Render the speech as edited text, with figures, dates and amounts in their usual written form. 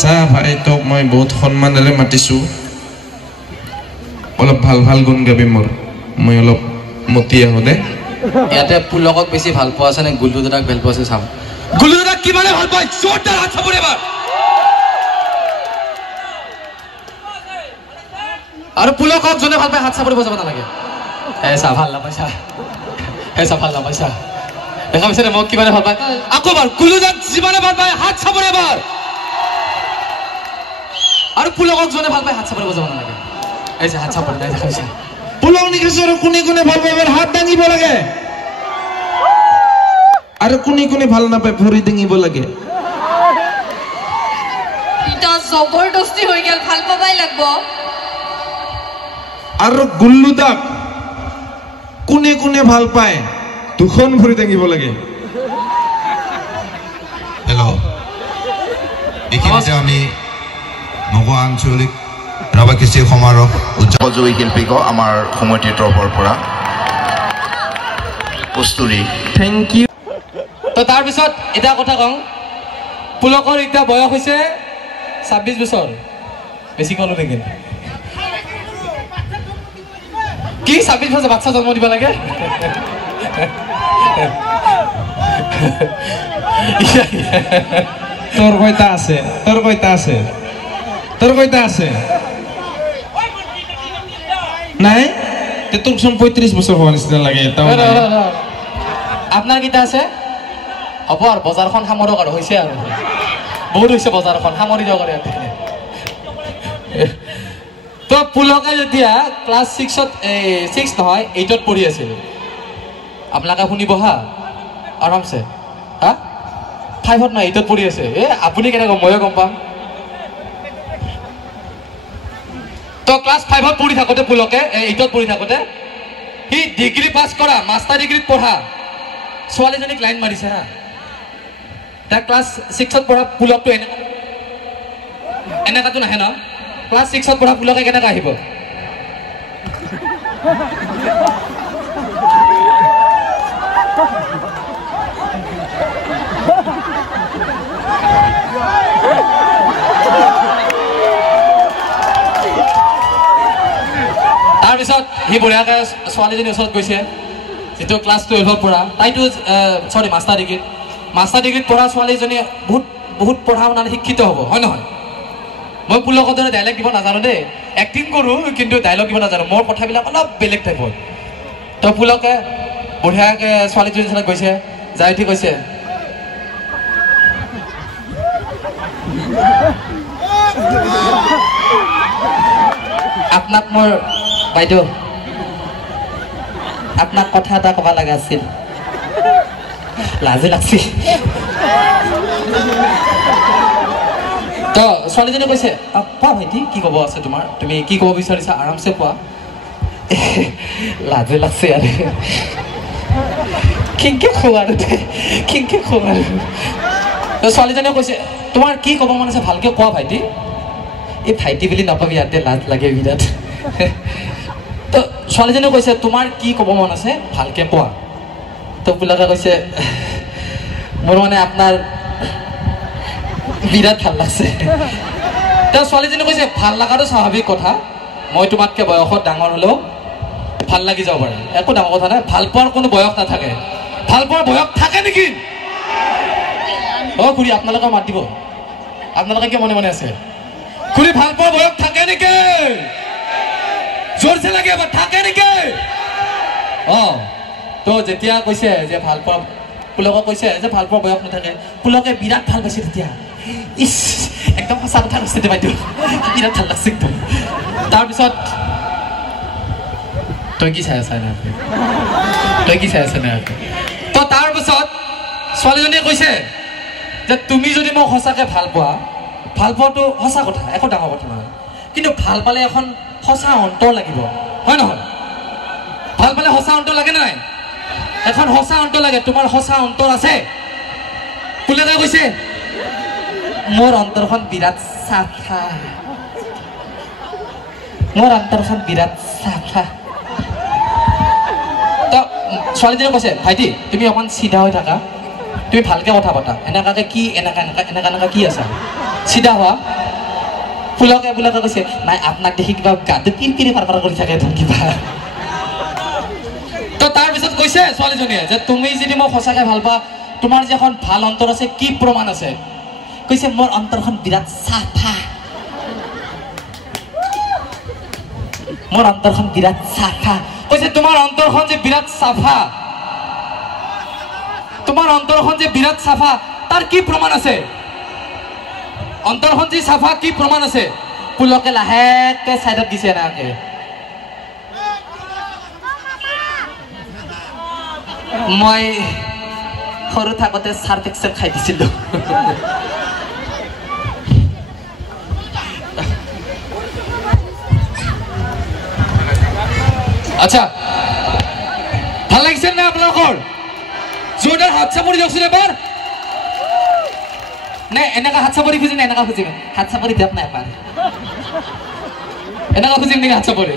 চা ভাই তোক মই বহুত সন্মানেৰে মাতিছোঁ অলপ ভাল ভাল গুণ গাবি মোৰ মই অলপ মতি আহোঁ দে ইয়াতে পুলকক বেছি ভাল পোৱা আছে নে গুল্লু দাদাক ভাল পোৱা আছে চাম গুল্লু দাদাক কিমানে ভাল পায় জোৰদাৰ হাত চাপৰ এবাৰ আৰু পুলকক যোনে ভাল পায় হাত চাপৰ বজাব নালাগে এসা ভাল নাপাইছা এসা ভাল নাপাইছা দেখা পাইছে নে মোক কিমানে ভাল পায় আকৌ এবাৰ গুল্লু দাদাক যিমানে ভাল পায় হাত চাপৰ এবাৰ আৰু পুলকক যোনে ভাল পায় হাত চাপৰ বজাব নালাগে এই যে হাত চাপৰ নাই দেখা পাইছে পুলক নিকাছো আৰু কোনে কোনে ভাল পায় এবাৰ হাত দাঙিব লাগে আৰু কোনে কোনে ভাল নাপায় ভৰি দাঙিব লাগে এটা জবৰদস্তি হৈ গেল ভাল পাবাই লাগব আৰু গুল্লু দাক কোনে কোনে ভাল পায় দুখন ভৰি দাঙিব লাগে হেল্ল' এইখিনিতে আমি নগা আঞ্চলিক ৰাভা কৃষ্টি সমাৰোহ উদযাপনী শিল্পীক আমাৰ সমিতিৰ তৰফৰ পৰা কস্তুৰী থেংক ইউ তো তাৰপিছত এটা কথা কওঁ পুলকৰ এতিয়া বয়স হৈছে 26 বছৰ বেছি কলো নেকি কি 26 বছৰ বাচ্চা জন্ম দিব লাগে তোৰ কইতা আছে তোৰ কইতা আছে তোৰ কইতা আছে নাই তে তোৰ চোন 35 বছৰ হোৱা নিচিনা লাগে আপোনাৰ কিটা আছে হ'ব আৰু বজাৰখন সামৰক আৰু হৈছে আৰু বহুত হৈছে বজাৰখন সামৰি দিয়ক আৰু ইয়াতে তো পুলকে যেতিয়া ক্লাছ 6ত 6 নহয় 8ত পঢ়ি আছিল আপোনালোকে শুনিব হা আৰামছে হা 5ত নহয় 8ত পঢ়ি আছে আপুনি কেনেকৈ ময়ো গম পাম তো ক্লাছ 5ত পঢ়ি থাকোঁতে পুলকে 8ত পঢ়ি থাকোঁতে সি ডিগ্ৰী পাছ কৰা মাষ্টাৰ ডিগ্ৰীত পঢ়া ছোৱালীজনীক লাইন মাৰিছে হা তাক ক্লাছ 6ত পঢ়া পুলকটো এনেকাটো নাহে ন ক্লাছ 6ত পঢ়া পুলকে কেনেকৈ আহিব তাৰপিছত সি বঢ়িয়াকৈ ছোৱালীজনীৰ ওচৰত গৈছে যিটো ক্লাছ 12ত পঢ়া তাইতো চৰি মাষ্টাৰ ডিগ্ৰীত পঢ়া ছোৱালীজনী বহুত পঢ়া শুনাত শিক্ষিত হ'ব হয় নহয় মই পুলকৰ দৰে ডাইলগ দিব নাজানো দেই এক্টিং কৰোঁ কিন্তু ডাইলগ দিব নাজানো মোৰ কথাবিলাক অলপ বেলেগ টাইপৰ তো পুলকে বঢ়িয়াকৈ ছোৱালীজনীৰ ওচৰত গৈছে যাই উঠি কৈছে আপোনাক মোৰ বাইদেউ আপোনাক কথা এটা ক'ব লগা আছিল লাজে লাগছি তো ছোৱালীজনী কৈছে কোৱা ভাইটি কি ক'ব আছে তোমাৰ তুমি কি ক'ব বিচাৰিছা আৰামছে কোৱা লাজে লাগছে আৰু কিংকে খোৱা আৰু কিংকে খোৱা আৰু তো ছোৱালীজনীয়ে কৈছে তোমাৰ কি ক'ব মন আছে ভালকৈ কোৱা ভাইটি এই ভাইটি বুলি নাপাবি ইয়াতে লাজ লাগে বিৰাট তো ছোৱালীজনীয়ে কৈছে তোমাৰ কি ক'ব মন আছে ভালকৈ কোৱা তো পুলকে কৈছে মোৰ মানে আপোনাৰ বিৰাট ভাল লাগছে তো ছোৱালীজনীয়ে কৈছে ভাল লগাটো স্বাভাৱিক কথা মই তোমাতকৈ বয়সত ডাঙৰ হ'লেও ভাল লাগি যাব পাৰে একো ডাঙৰ কথা নাই ভাল পোৱাৰ কোনো বয়স নাথাকে ভাল পোৱাৰ বয়স থাকে নেকি খুৰী আপোনালোকে মাত দিব আপোনালোকে কি মনে মনে আছে খুৰী ভাল পোৱাৰ বয়স থাকে নেকি জোৰছে লাগে এবাৰ থাকে নেকি তো যেতিয়া কৈছে যে ভাল পোৱা পুলকে কৈছে যে ভাল পোৱাৰ বয়স নাথাকে পুলকে বিৰাট ভাল পাইছে তেতিয়া ইছ একদম সঁচা কথা কৈছে দে বাইদেউ বিৰাট ভাল লাগছে একদম তাৰপিছত তই কি চাই আছা তো তাৰপিছত ছোৱালীজনীয়ে কৈছে যে তুমি যদি মোক সঁচাকৈ ভাল পোৱাটো সঁচা কথা একো ডাঙৰ কথা নহয় কিন্তু ভাল পালে এখন সঁচা অন্তৰ লাগিব হয় নহয় ভাল পালে সঁচা অন্তৰ লাগে নাই এখন সঁচা অন্তৰ লাগে তোমাৰ সঁচা অন্তৰ আছে পুলকে কৈছে মোৰ অন্তৰখন বিৰাট চাফা তো ছোৱালীজনীয়ে কৈছে ভাইটি তুমি অকণ চিধা হৈ থাকা তুমি ভালকে কথা পাতা এনেকাকে কি এনেকা কি আছা চিধা হোৱা ফুলকে বুলাকে কৈছে নাই আপোনাক দেখি কিবা গাটো পিৰি পাৰ কৰি থাকে কিবা তো তাৰপিছত কৈছে ছোৱালীজনীয়ে যে তুমি যদি মোক সঁচাকৈ ভাল পোৱা তোমাৰ যে এখন ভাল অন্তৰ আছে কি প্ৰমাণ আছে কৈছে মোৰ অন্তৰখন বিৰাট চাফা মোৰ অন্তৰখন বিৰাট চাফা কৈছে তোমাৰ অন্তৰখন যে বিৰাট চাফা তোমাৰ অন্তৰখন যে বিৰাট চাফা তাৰ কি প্ৰমাণ আছে অন্তৰখন যে চাফা কি প্ৰমাণ আছে পুলকে লাহেকে সাইডত দিছে নাকে মই সৰু থাকোতে সাৰ্ফ এক্সেল খাই দিছিলো আচ্ছা ভাল লাগিছে না আপোনালোকৰ জোৰদাৰ হাত চাপৰি দিয়কচোন এবাৰ নে এনেকা হাত চাপৰি খুজিম এনেকা খুজিম হাত চাপৰি দিয়ক না এবাৰ এনেকা খুজিম নেকি হাত চাপৰি